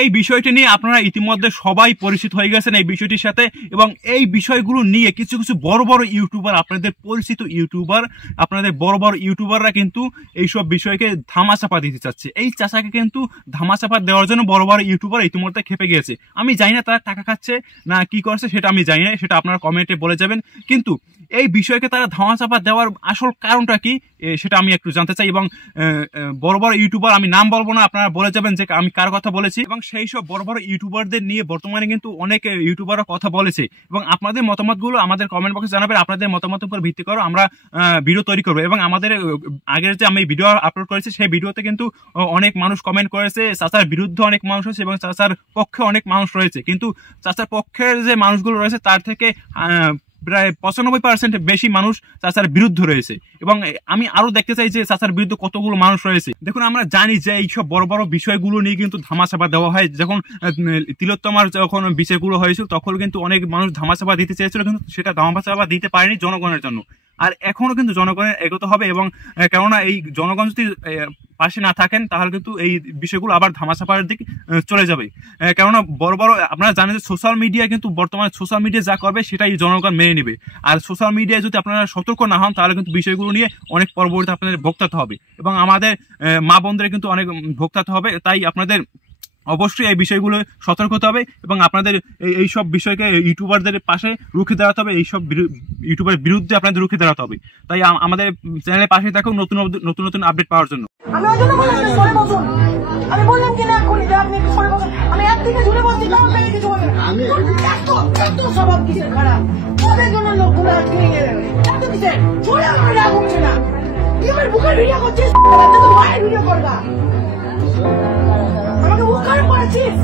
এই বিষয়টি নিয়ে আপনারা ইতিমধ্যে সবাই পরিচিত হয়ে গেছেন এই বিষয়টির সাথে, এবং এই বিষয়গুলো নিয়ে কিছু কিছু বড় বড় ইউটিউবার, আপনাদের পরিচিত ইউটিউবার, আপনাদের বড় বড় ইউটিউবাররা কিন্তু এইসব বিষয়কে ধামাচাপা দিতে চাচ্ছে। এই চাচাকে কিন্তু ধামাচাপা দেওয়ার জন্য বড় বড় ইউটিউবার ইতিমধ্যে খেপে গিয়েছে। আমি জানি না তারা টাকা খাচ্ছে না কি করছে, সেটা আমি জানি না, সেটা আপনারা কমেন্টে বলে যাবেন। কিন্তু এই বিষয়কে তারা ধামাচাপা দেওয়ার আসল কারণটা কি সেটা আমি একটু জানতে চাই। এবং বড় বড় ইউটিউবার, আমি নাম বলবো না, আপনারা বলে যাবেন যে আমি কার কথা বলেছি। এবং সেই সব বড় বড় ইউটিউবারদের নিয়ে বর্তমানে কিন্তু অনেক ইউটিউবাররা কথা বলেছে, এবং আপনাদের মতামতগুলো আমাদের কমেন্ট বক্সে জানাবেন। আপনাদের মতামতের উপর ভিত্তি করে আমরা ভিডিও তৈরি করবো। এবং আমাদের আগের যে আমি ভিডিও আপলোড করেছি সেই ভিডিওতে কিন্তু অনেক মানুষ কমেন্ট করেছে, চাচার বিরুদ্ধে অনেক মানুষ আছে এবং চাচার পক্ষে অনেক মানুষ রয়েছে। কিন্তু চাচার পক্ষের যে মানুষগুলো রয়েছে তার থেকে প্রায় 95% বেশি মানুষ চাচার বিরুদ্ধে রয়েছে। এবং আমি আরো দেখতে চাই যে চাচার বিরুদ্ধে কতগুলো মানুষ রয়েছে। দেখুন, আমরা জানি যে এইসব বড় বড় বিষয়গুলো নিয়ে কিন্তু ধামাচাপা দেওয়া হয়। যখন তিলোত্তমার যখন বিচারগুলো হয়েছিল তখন কিন্তু অনেক মানুষ ধামাচাপা দিতে চেয়েছিল, কিন্তু সেটা ধামাচাপা দিতে পারেনি জনগণের জন্য। আর এখনো কিন্তু জনগণের এগোতে হবে, এবং কেননা এই জনগণ যদি পাশে না থাকেন তাহলে কিন্তু এই বিষয়গুলো আবার ধামাচাপার দিক চলে যাবে। কেননা বড় বড় আপনারা জানেন যে সোশ্যাল মিডিয়া কিন্তু বর্তমানে সোশ্যাল মিডিয়া যা করবে সেটাই জনগণ মেনে নেবে। আর সোশ্যাল মিডিয়ায় যদি আপনারা সতর্ক না হন তাহলে কিন্তু বিষয়গুলো নিয়ে অনেক পরবর্তীতে আপনাদের ভোক্তাতে হবে, এবং আমাদের মা বোনদের কিন্তু অনেক ভোক্তাতে হবে। তাই আপনাদের অবশ্যই এই বিষয়গুলো সতর্ক হতে হবে, এবং আপনাদের এই সব বিষয়কে ইউটিউবারদের পাশে রুখে দাঁড়াতে হবে, এইসব ইউটিউবের বিরুদ্ধে আপনাদের রুখে দাঁড়াতে হবে। তাই আমাদের চ্যানেলের পাশে থাকুন নতুন নতুন আপডেট পাওয়ার জন্য। আমি বললাম কি না করি যে আপনি সরে বসুন, আমি একদিকে ঝুলে বসছি তখন পেয়ে কিছু বলেন এত স্বভাব কিসের খারাপ, ওদের জন্য লোকগুলো আজকে নিয়ে যাবে এত কিসের ঝুলে আমার রাগ হচ্ছে না। তুই আমার বুকের ভিডিও করছিস, তো মায়ের ভিডিও করবা, আমাকে বুক খারাপ করেছিস।